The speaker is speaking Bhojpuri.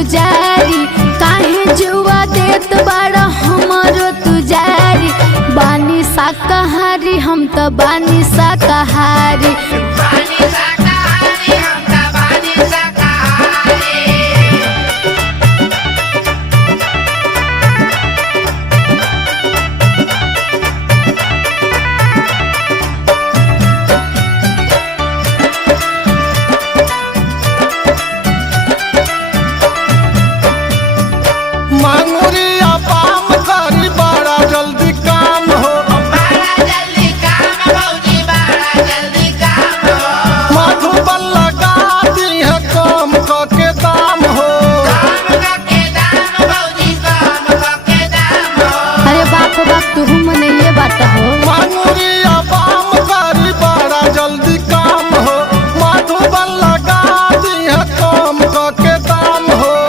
तू जारी, काहे जुआ देत बाड़ा हमरो तू जारी। बानी शाकाहारी हम तो बानी शाकाहारी,